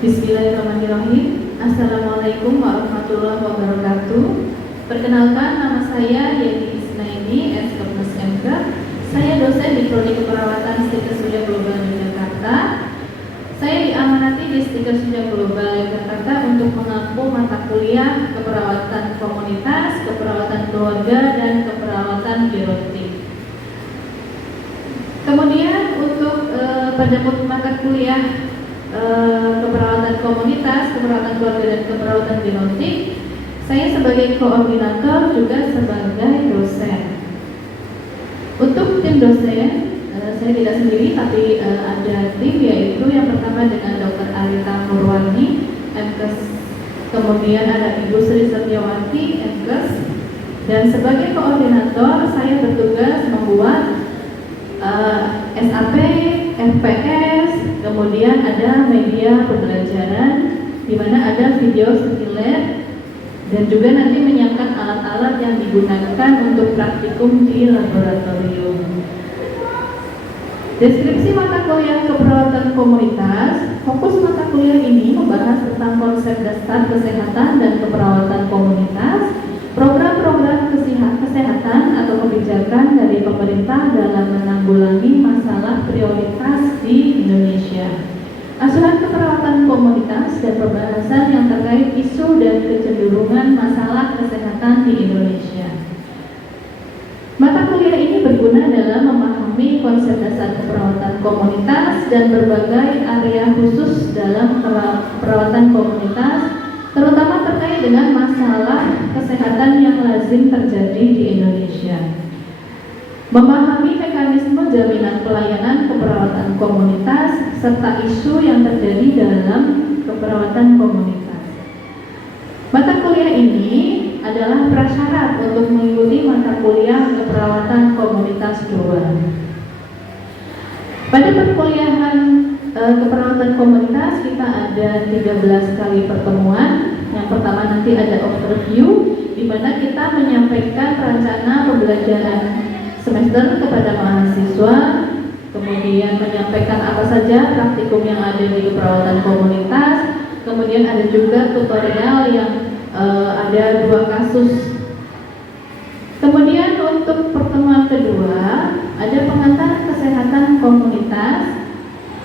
Bismillahirrahmanirrahim. Assalamualaikum warahmatullahi wabarakatuh. Perkenalkan, nama saya Yeni Isnaini, S.Kepnes MK. Saya dosen di Prodi Keperawatan Stikers Surya Global Yogyakarta. Saya diamanati di Stikers Surya Global Yogyakarta untuk mengampu mata kuliah keperawatan komunitas, keperawatan keluarga, dan keperawatan gerotik. Kemudian untuk pada mata kuliah keperawatan komunitas, keperawatan keluarga, dan keperawatan gerotik, saya sebagai koordinator juga sebagai dosen. Untuk tim dosen, saya tidak sendiri, tapi ada tim, yaitu yang pertama dengan Dr. Arita Murwani, MKes, kemudian ada Ibu Sri Setiawati, MKes, dan sebagai koordinator saya bertugas membuat SAP, FPS, kemudian ada media pembelajaran di mana ada video setilet, dan juga nanti menyiapkan alat-alat yang digunakan untuk praktikum di laboratorium. Deskripsi mata kuliah keperawatan komunitas. Fokus mata kuliah ini membahas tentang konsep dasar kesehatan dan keperawatan komunitas, program-program kesehatan atau kebijakan dari pemerintah dalam menanggulangi masalah prioritas di Indonesia, asuhan keperawatan komunitas, dan pembahasan yang terkait isu dan kecenderungan masalah kesehatan di Indonesia. Mata kuliah ini berguna dalam memahami konsep dasar keperawatan komunitas dan berbagai area khusus dalam perawatan komunitas, terutama terkait dengan masalah kesehatan yang lazim terjadi di Indonesia. Memahami mekanisme jaminan pelayanan keperawatan komunitas serta isu yang terjadi dalam keperawatan komunitas. Mata kuliah ini adalah prasyarat untuk mengikuti mata kuliah keperawatan komunitas 2. Pada perkuliahan keperawatan komunitas kita ada 13 kali pertemuan. Yang pertama nanti ada overview, di mana kita menyampaikan rencana pembelajaran semester kepada mahasiswa, kemudian menyampaikan apa saja praktikum yang ada di keperawatan komunitas, kemudian ada juga tutorial yang ada 2 kasus. Kemudian untuk pertemuan kedua ada pengantar kesehatan komunitas.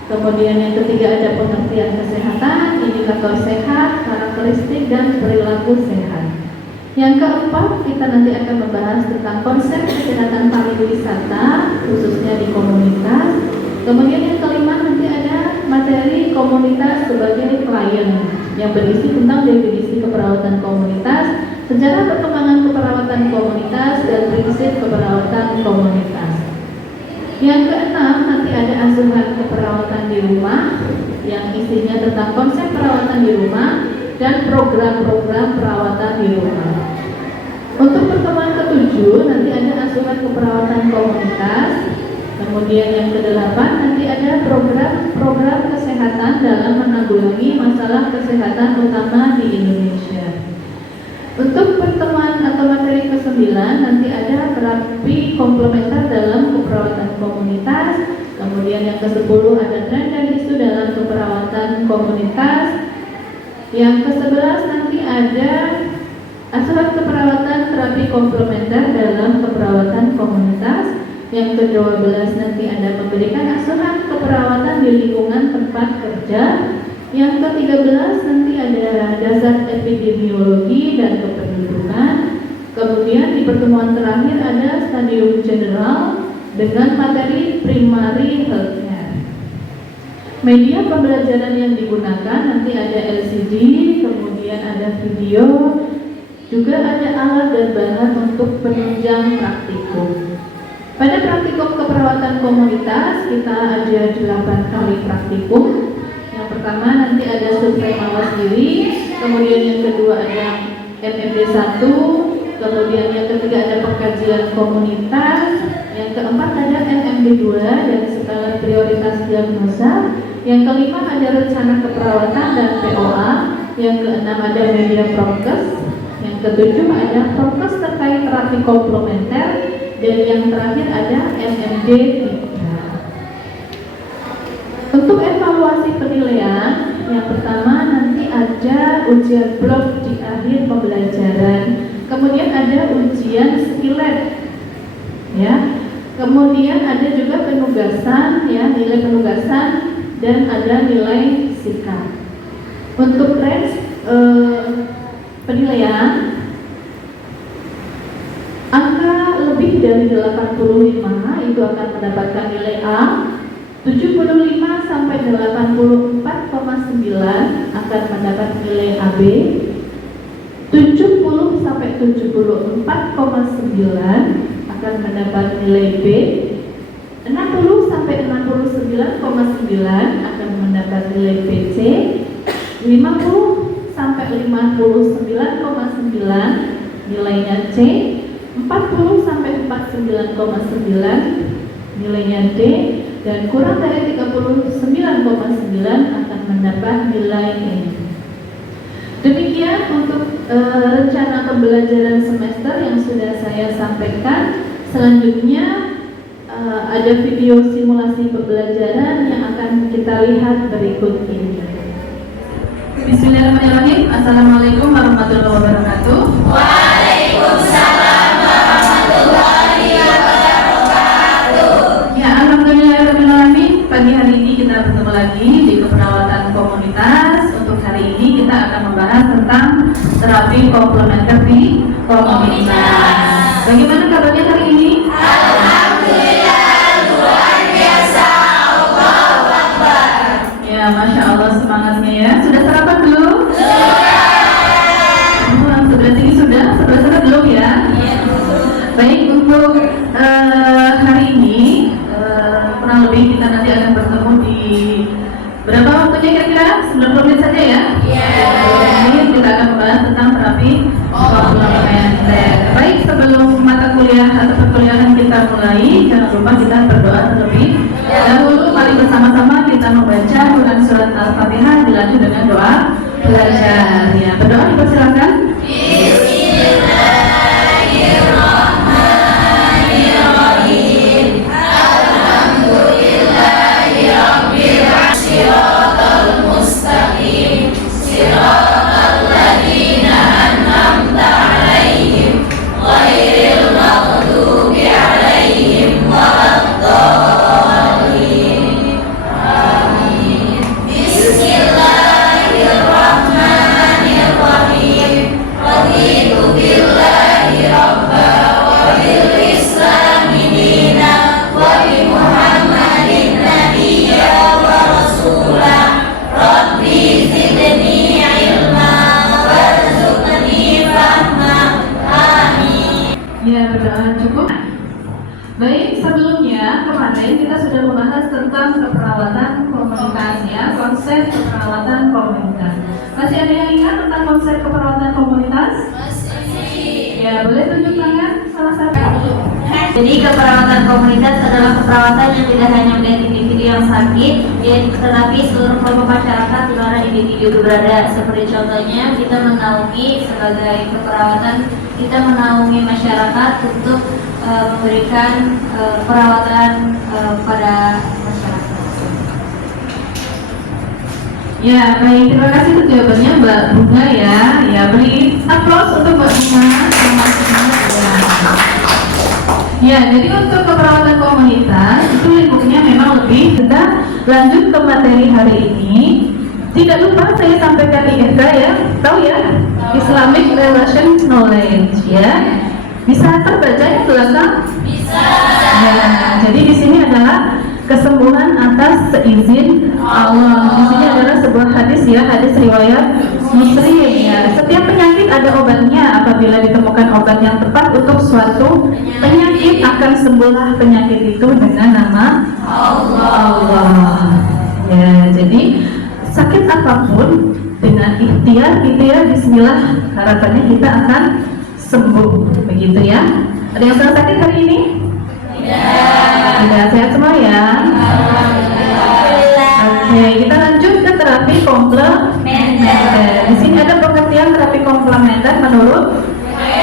Kemudian yang ketiga ada pengertian kesehatan, indikator sehat, karakteristik, dan perilaku sehat. Yang keempat kita nanti akan membahas tentang konsep kesehatan pariwisata khususnya di komunitas. Kemudian yang kelima nanti ada materi komunitas sebagai klien yang berisi tentang definisi keperawatan komunitas, sejarah perkembangan keperawatan komunitas, dan prinsip keperawatan komunitas. Yang keenam nanti ada asuhan keperawatan di rumah yang isinya tentang konsep perawatan di rumah dan program-program perawatan di rumah. Untuk pertemuan ke-7 nanti ada asuhan keperawatan komunitas. Kemudian yang ke-8 nanti ada program kesehatan dalam menanggulangi masalah kesehatan utama di Indonesia. Untuk pertemuan atau materi ke-9 nanti ada terapi komplementer dalam keperawatan komunitas. Kemudian yang ke-10 ada tren dan isu dalam keperawatan komunitas. Yang ke-11 nanti ada asuhan keperawatan terapi komplementer dalam keperawatan komunitas. Yang ke-12 nanti ada memberikan asuhan keperawatan di lingkungan tempat kerja. Yang ke-13 nanti ada dasar epidemiologi dan kependudukan. Kemudian di pertemuan terakhir ada stadium general dengan materi primary healthcare. Media pembelajaran yang digunakan nanti ada LCD, kemudian ada video, juga ada alat dan bahan untuk penunjang praktikum. Pada praktikum keperawatan komunitas kita ada 8 kali praktikum. Yang pertama nanti ada survei mawas diri, kemudian yang kedua ada MMD 1, kemudian yang ketiga ada pengkajian komunitas, yang keempat ada MMD 2 dan skala prioritas diagnosa, yang kelima ada rencana keperawatan dan POA, yang keenam ada media prokes, yang ketujuh ada prokes terkait terapi komplementer, dan yang terakhir ada MMD 3. Untuk evaluasi penilaian, yang pertama ujian blok di akhir pembelajaran. Kemudian ada ujian skillet, ya. Kemudian ada juga penugasan, ya, nilai penugasan, dan ada nilai sikap. Untuk range penilaian, angka lebih dari 85 itu akan mendapatkan nilai A, 75 sampai 84,9 akan mendapat nilai AB, 70 sampai 74,9 akan mendapat nilai B, 60 sampai 69,9 akan mendapat nilai BC, 50 sampai 59,9 nilainya C, 40 sampai 49,9 nilainya D, dan kurang dari 39,9 akan mendapat nilai E. Demikian untuk rencana pembelajaran semester yang sudah saya sampaikan. Selanjutnya ada video simulasi pembelajaran yang akan kita lihat berikut ini. Bismillahirrahmanirrahim. Assalamualaikum warahmatullahi wabarakatuh. Waalaikumsalam warahmatullahi wabarakatuh. Ya, alhamdulillahirrahmanirrahim. Pagi hari ini kita bertemu lagi di keperawatan komunitas. Untuk hari ini kita akan membahas tentang terapi komplementer di komunitas. Bagaimana kabarnya hari ini? Alhamdulillah, luar biasa. Allahu Akbar. Ya, Masya Allah, semangatnya ya. Sudah sarapan belum? Sebelah sini sudah? Sebelah sana belum ya? Baik, untuk hari ini kurang lebih kita nanti akan bertemu di berapa waktunya kira-kira? 90 menit saja ya? Ini kita akan membahas tentang terapi komplementer. Baik, sebelum mata kuliah atau perkuliahan kita mulai, jangan lupa kita berdoa terlebih dahulu. Mari bersama-sama kita membaca Quran surat Al-Fatihah dilanjut dengan doa belajar. Ya, berdoa dipersilakan. Bismillahirrahmanirrahim. Alhamdulillahirabbil siratal mustaqim. Siratal ladzina an'amta 'alaihim ghairil maghdubi 'alaihim waladdallin. Amin. Bismillahirrahmanirrahim. Raditu billahi rabba wa bil islami dina wa bi Muhammadin nabiyya wa rasula. Rabbi zidni ilma warzuqni fahma. Amin. Ya, berdoa cukup. Baik, sebelumnya kemarin kita sudah membahas tentang keperawatan komunitas, ya, konsep keperawatan komunitas. Masih ada yang ingat tentang konsep keperawatan komunitas? Ya, boleh tunjuk tangan salah satu. Jadi keperawatan komunitas adalah keperawatan yang tidak hanya melihat individu yang sakit, tetapi seluruh kelompok masyarakat di mana individu itu berada. Seperti contohnya kita menaungi sebagai keperawatan, kita menaungi masyarakat untuk memberikan perawatan pada masyarakat. Ya, baik, terima kasih untuk jawabannya Mbak Bunga ya. Ya, beri aplaus untuk Mbak Bunga. Selamat siang. Ya, jadi untuk keperawatan komunitas itu lingkupnya memang lebih. Kita lanjut ke materi hari ini. Tidak lupa saya sampaikan IRK ya, tahu ya, Islamic Relation Knowledge ya. Bisa terbaca yang belakang? Bisa. Ya, jadi di sini adalah kesembuhan atas seizin Allah. Di sini adalah sebuah hadis ya, hadis riwayat Muslim ya. Setiap penyakit ada obatnya. Apabila ditemukan obat yang tepat untuk suatu penyakit, akan sembuhlah penyakit itu dengan nama Allah. Ya, jadi sakit apapun dengan ikhtiar Bismillah, harapannya kita akan sembuh, begitu ya. Ada yang sedang sakit hari ini? Tidak, sehat semua ya. Oke, kita lanjut ke terapi komplementer. Di sini ada pengertian terapi komplementer menurut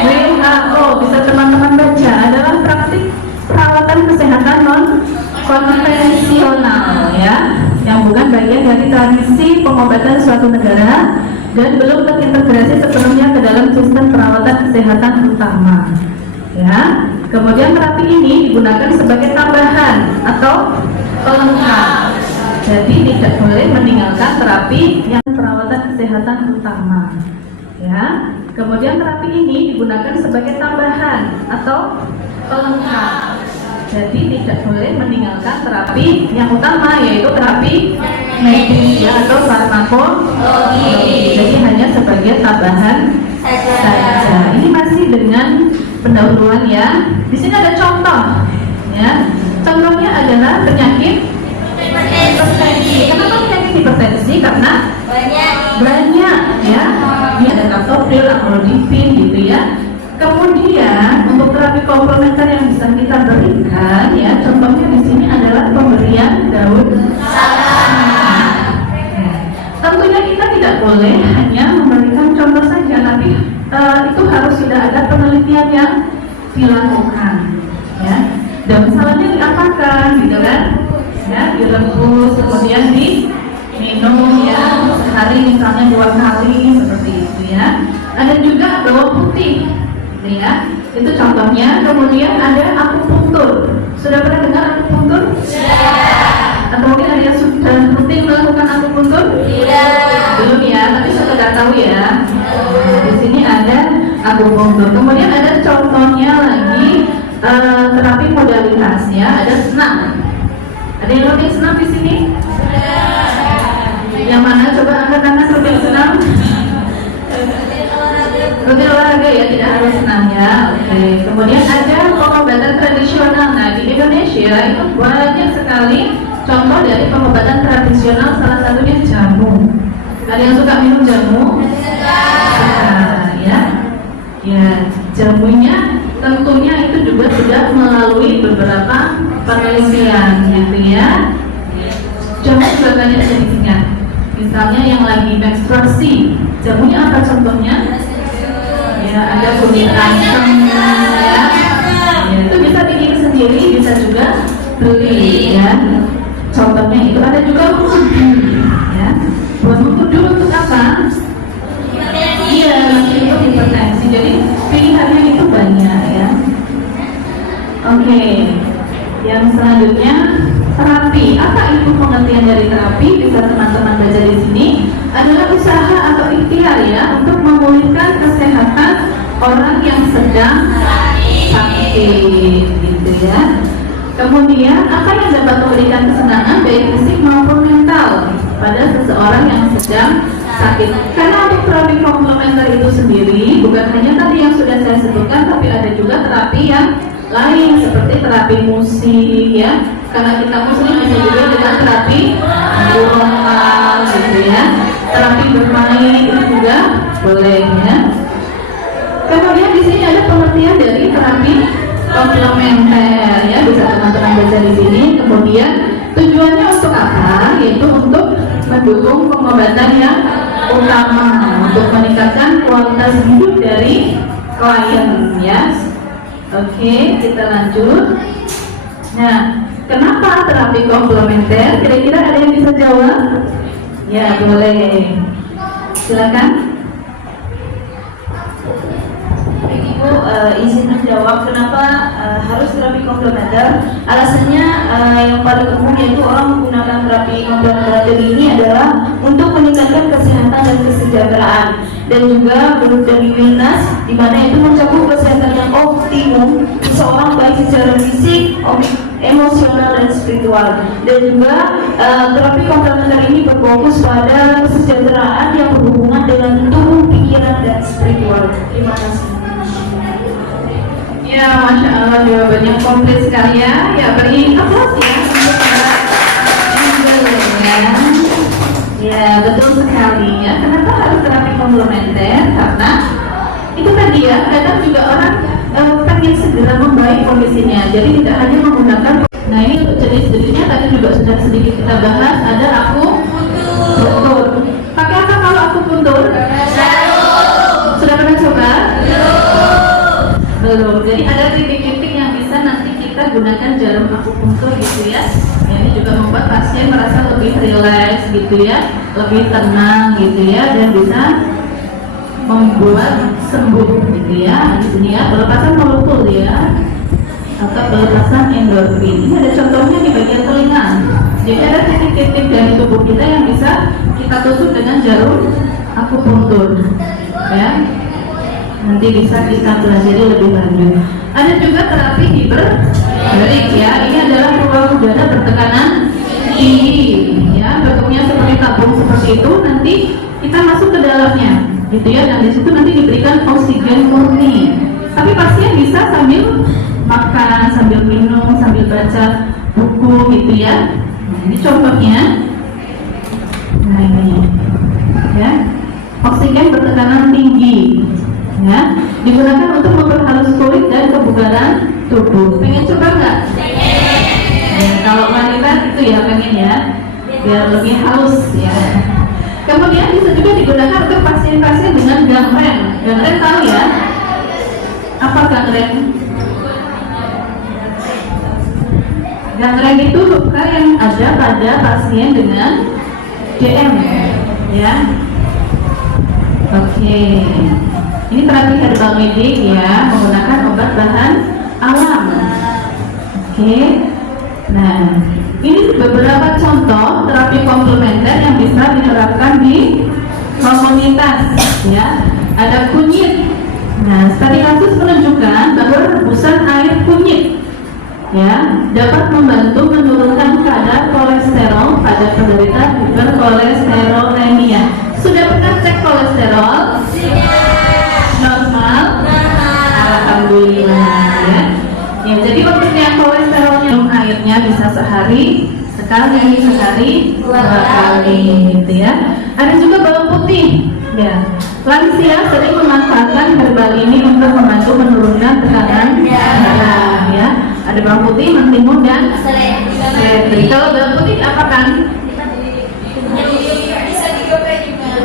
WHO. Bisa teman-teman baca, adalah praktik perawatan kesehatan non konvensional ya, yang bukan bagian dari tradisi pengobatan suatu negara dan belum terintegrasi sepenuhnya ke dalam sistem perawatan kesehatan utama. Ya, kemudian terapi ini digunakan sebagai tambahan atau pelengkap. Jadi tidak boleh meninggalkan terapi yang perawatan kesehatan utama. Ya, kemudian terapi ini digunakan sebagai tambahan atau pelengkap. Jadi tidak boleh meninggalkan terapi yang utama, yaitu terapi medis ya, atau farmakologi. Jadi hanya sebagai tambahan saja. Ini masih dengan pendahuluan ya. Di sini ada contoh ya. Contohnya adalah penyakit hipertensi. Kenapa penyakit hipertensi? Karena banyak ya. Ini ada captopril, amlodipin gitu ya. Kemudian untuk terapi komplementer yang bisa kita berikan ya, contohnya di sini adalah pemberian daun salam. Tentunya kita tidak boleh hanya memberikan contoh saja, tapi itu harus sudah ada penelitian yang dilakukan. Ya, daun salamnya diapakan, gitu kan? Ya, direbus kemudian diminum ya, sehari misalnya 2 kali seperti itu ya. Ada juga bawang putih. Ya, itu contohnya. Kemudian ada akupunktur. Sudah pernah dengar akupunktur? Sudah. Atau mungkin ada yang sudah rutin melakukan akupunktur? Tidak. Belum ya, tapi sudah tahu ya. Di sini ada akupunktur. Kemudian ada contohnya lagi terapi modalitas ya. Ada senam. Ada yang rutin senam di sini? Sudah. Yang mana? Coba angkat tangan rutin senam. Rutin olahraga ya, tidak harus senam ya. Oke. Kemudian ada pengobatan tradisional. Nah, di Indonesia itu banyak sekali contoh dari pengobatan tradisional, salah satunya jamu. Ada yang suka minum jamu? Suka ya. Ya, jamunya tentunya itu juga sudah melalui beberapa penelitian gitu ya. Jamu juga banyak jenisnya. Misalnya yang lagi menstruasi, jamunya apa contohnya? Ya, ada kunyit asam ya. Ya, itu bisa bikin sendiri, bisa juga beli ya. Contohnya itu ada juga mengkudu ya. Buat mengkudu untuk apa? Iya, itu hipertensi. Jadi pilihannya itu banyak ya. Oke. Yang selanjutnya terapi. Apa itu pengertian dari terapi? Bisa teman-teman baca di sini. Adalah usaha atau ikhtiar ya untuk memulihkan kesehatan orang yang sedang sakit gitu ya. Kemudian apa yang dapat memberikan kesenangan baik fisik maupun mental pada seseorang yang sedang sakit. Karena untuk terapi komplementer itu sendiri bukan hanya tadi yang sudah saya sebutkan, tapi ada juga terapi yang lain seperti terapi musik ya. Karena kita muslim bisa juga dengan terapi vokal gitu ya. Terapi bermain itu juga boleh ya. Kemudian di sini ada pengertian dari terapi komplementer ya, bisa teman-teman baca di sini. Kemudian tujuannya untuk apa? Yaitu untuk mendukung pengobatan yang utama, untuk meningkatkan kualitas hidup dari klien ya. Oke, kita lanjut. Nah, kenapa terapi komplementer? Kira-kira ada yang bisa jawab? Ya, boleh. Silakan. Ibu izin menjawab kenapa harus terapi komplementer. Alasannya yang paling umum yaitu orang menggunakan terapi komplementer ini adalah untuk meningkatkan kesehatan dan kesejahteraan, dan juga menurut dari Wilnas di mana itu mencakup kesehatan yang optimum seseorang baik secara fisik, emosional dan spiritual. Dan juga terapi komplementer ini berfokus pada kesejahteraan yang berhubungan dengan tubuh, pikiran dan spiritual. Terima kasih. Ya, Masya Allah, jawabannya komplit sekali ya. Ya, beri aplaus ya untuk para ya. Ya, betul sekali ya. Kenapa harus terapi komplementer? Karena itu tadi ya, kadang juga orang pengen segera membaik kondisinya. Jadi tidak hanya menggunakan. Nah, ini untuk jenis-jenisnya tadi juga sudah sedikit kita bahas. Ada akupuntur. Pakai apa kalau akupuntur? Sudah pernah coba? Belum. Jadi ada titik-titik yang bisa nanti kita gunakan jarum akupunktur gitu ya. Ini juga membuat pasien merasa lebih rileks, gitu ya, lebih tenang gitu ya, dan bisa membuat sembuh gitu ya. Di sini ya, pelepasan molekul ya, atau pelepasan endorfin. Ini ada contohnya di bagian telinga. Jadi ada titik-titik dari tubuh kita yang bisa kita tusuk dengan jarum akupunktur ya. Nanti bisa kita pelajari lebih lanjut. Ada juga terapi hiperbarik ya. Ini adalah ruang udara bertekanan tinggi ya, bentuknya seperti tabung seperti itu. Nanti kita masuk ke dalamnya gitu ya, dan di situ nanti diberikan oksigen murni. Tapi pasien bisa sambil makan, sambil minum, sambil baca buku gitu ya. Nah, ini contohnya. Nah ini ya, oksigen bertekanan tinggi ya, digunakan untuk memperhalus kulit dan kebugaran tubuh. Pengen coba nggak? Ya, kalau wanita itu ya pengen ya, biar lebih halus ya. Kemudian bisa juga digunakan untuk pasien-pasien dengan gangren. Gangren tahu ya? Apa gangren? Gangren itu luka yang ada pada pasien dengan DM ya. Oke. Ini terapi herbal medik ya, menggunakan obat bahan alam. Oke. Nah, ini beberapa contoh terapi komplementer yang bisa diterapkan di komunitas ya. Ada kunyit. Nah, studi kasus menunjukkan bahwa rebusan air kunyit ya dapat membantu menurunkan kadar kolesterol pada penderita hiperkolesterolemia. Sudah pernah cek kolesterol? Normal? Alhamdulillah ya. Ya, jadi untuk yang kolesterolnya, minum airnya bisa sehari sekali, dua kali gitu ya. Ada juga bawang putih ya. Lansia sering memanfaatkan herbal ini untuk membantu menurunkan tekanan darah ya. Ada bawang putih, mentimun, dan seledri. Kalau bawang putih apa kan?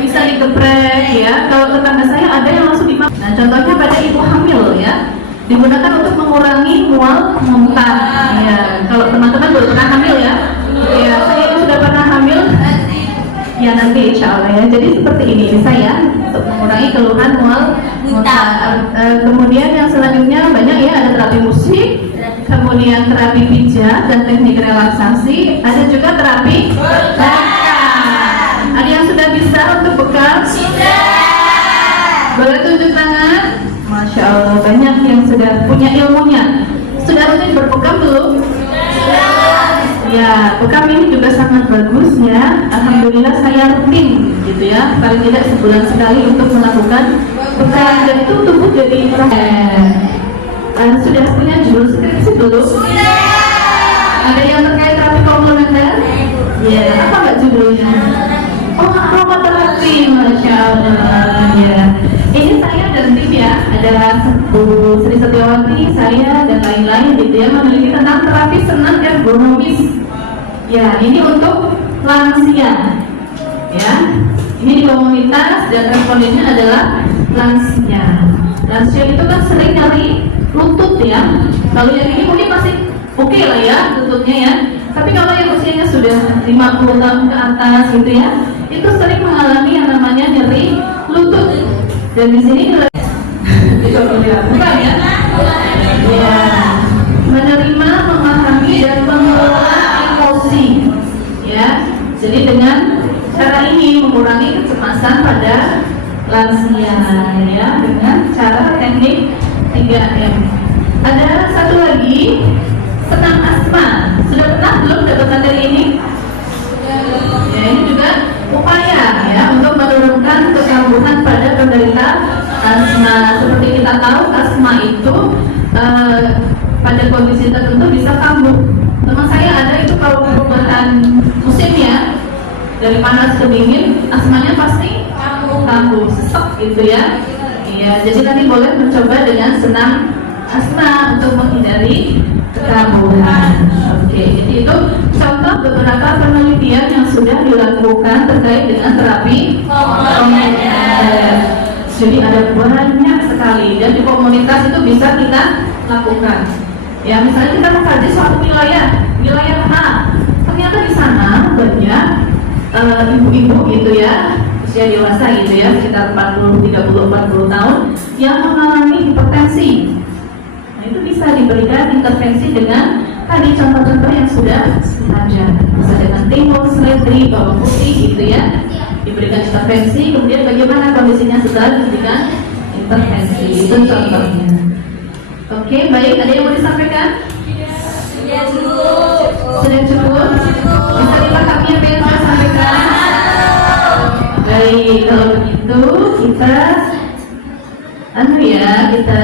Bisa digeprek ya. Kalau tetangga saya ada yang langsung dimakan. Nah, contohnya pada ibu hamil ya, digunakan untuk mengurangi mual muntah ya. Kalau teman-teman belum pernah hamil ya, ya saya ini sudah pernah hamil ya, nanti insya Allah ya. Jadi seperti ini bisa ya, untuk mengurangi keluhan mual muntah. Kemudian yang selanjutnya banyak ya, ada terapi musik, kemudian terapi pijat dan teknik relaksasi. Ada juga terapi bekam. Ada yang sudah bisa untuk bekam? Boleh tunjuk tangan? Masya Allah, banyak yang sudah punya ilmunya. Sudah rutin berbekam belum? Ya, bekam ini juga sangat bagus ya. Alhamdulillah saya rutin gitu ya, paling tidak sebulan sekali untuk melakukan bekam, dan itu tubuh jadi sudah punya judul skripsi belum? Ada yang terkait terapi komplementer? Ya, apa nggak judulnya? Oh, aromaterapi, Masya Allah ya. Ini saya dan tim ya, ada Bu Sri Setiawati, saya dan lain-lain gitu ya, meneliti tentang terapi senam ergonomis. Ya, ini untuk lansia ya. Ini di komunitas dan respondennya adalah lansia. Lansia itu kan sering nyari lutut ya. Kalau yang ini mungkin masih oke lah ya lututnya ya. Tapi kalau yang usianya sudah 50 tahun ke atas gitu ya, itu sering mengalami yang namanya nyeri lutut. Dan di sini bukan ya? Ya, menerima, memahami dan mengelola emosi ya. Jadi dengan cara ini mengurangi kecemasan pada lansia ya, dengan cara teknik 3M. Ada satu lagi, senam asma. Sudah pernah belum dapat materi ini? Ya, ini juga upaya ya untuk menurunkan kekambuhan pada penderita asma. Seperti kita tahu, asma itu pada kondisi tertentu bisa kambuh. Teman saya ada itu kalau perubahan musim ya, dari panas ke dingin, asmanya pasti kambuh, sesek gitu ya. Iya, jadi nanti boleh mencoba dengan senam asma untuk menghindari kekambuhan. Oke, jadi itu contoh beberapa penelitian yang sudah dilakukan terkait dengan terapi komplementer. Jadi ada banyak sekali, dan di komunitas itu bisa kita lakukan. Ya, misalnya kita mengkaji suatu wilayah A, ternyata di sana banyak ibu-ibu gitu ya, usia dewasa gitu ya, sekitar 40, 30, 40 tahun yang mengalami hipertensi. Nah, itu bisa diberikan intervensi dengan tadi contoh-contoh yang sudah ada, bisa dengan timun, seledri, bawang putih gitu ya, diberikan intervensi. Kemudian bagaimana kondisinya setelah diberikan intervensi, itu contohnya. Oke, baik, ada yang mau disampaikan? Sudah cukup. Sudah cukup? Bisa dipahami apa yang saya sampaikan? Baik, kalau begitu kita kita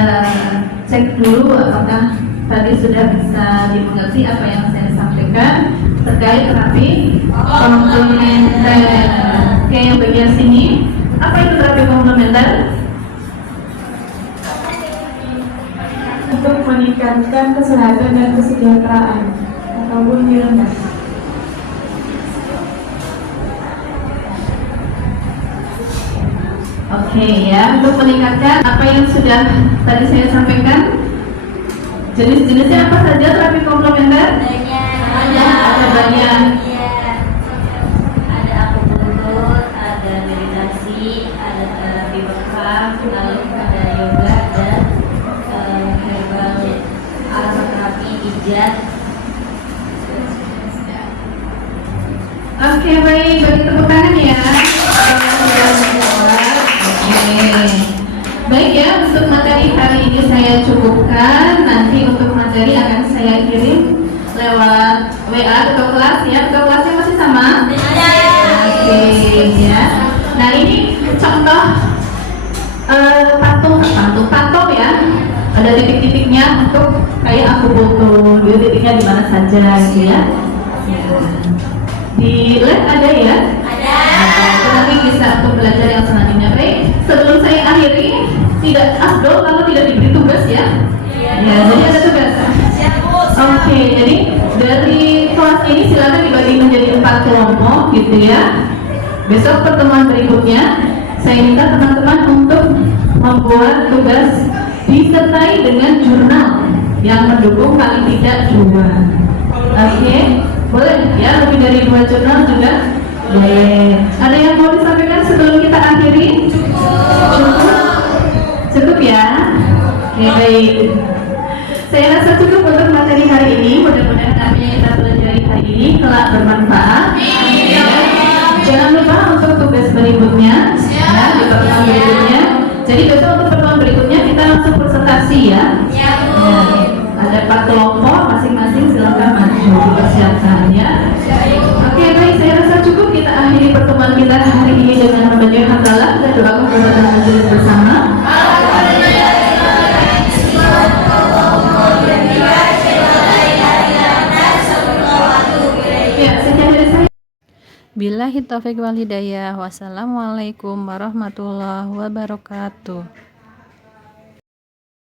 cek dulu apakah tadi sudah bisa dimengerti apa yang saya sampaikan terkait terapi komplementer. Oke, yang bagian sini, apa itu terapi komplementer? Untuk meningkatkan kesehatan dan kesejahteraan atau bunyi rendah. Oke ya, untuk meningkatkan apa yang sudah tadi saya sampaikan. Jenis-jenisnya apa saja terapi komplementer? Ada banyak. Ada akupuntur, ada meditasi, ada terapi bekam, lalu ada yoga dan herbal aromaterapi pijat. Oke, baik, beri tepuk tangan ya. Oke. Baik ya, untuk materi hari ini saya cukupkan. Nanti untuk materi akan saya kirim lewat WA atau kelas ya. Atau kelasnya masih sama? Oke ya. Nah, ini contoh patung ya. Ada titik-titiknya untuk kayak akupuntur. Dia titiknya di mana saja gitu ya. Di lab ada ya? Ada. Nanti bisa untuk belajar yang selanjutnya. Baik, sebelum saya akhiri, tidak afdol kalau tidak diberi tugas ya. Ya, jadi ada tugas. Oke, jadi dari kelas ini silakan dibagi menjadi 4 kelompok gitu ya. Besok pertemuan berikutnya saya minta teman-teman untuk membuat tugas disertai dengan jurnal yang mendukung paling tidak 2. Oke, boleh ya, lebih dari 2 jurnal juga boleh. Ada yang mau disampaikan sebelum kita akhiri? Cukup ya. Oke, baik. Saya rasa cukup untuk materi hari ini. Mudah-mudahan apa yang kita pelajari hari ini kelak bermanfaat. Ya. Jangan lupa untuk tugas berikutnya ya, di pertemuan berikutnya. Jadi besok untuk pertemuan berikutnya kita langsung presentasi ya. Ya, ada 4 kelompok, masing-masing silakan maju dipersiapkan ya. Oke, baik, saya rasa cukup. Kita akhiri pertemuan kita hari ini dengan membaca hamdalah dan doa kepada majelis bersama. Ya, sekian dari saya. Billahi taufiq wal hidayah. Wassalamualaikum warahmatullahi wabarakatuh.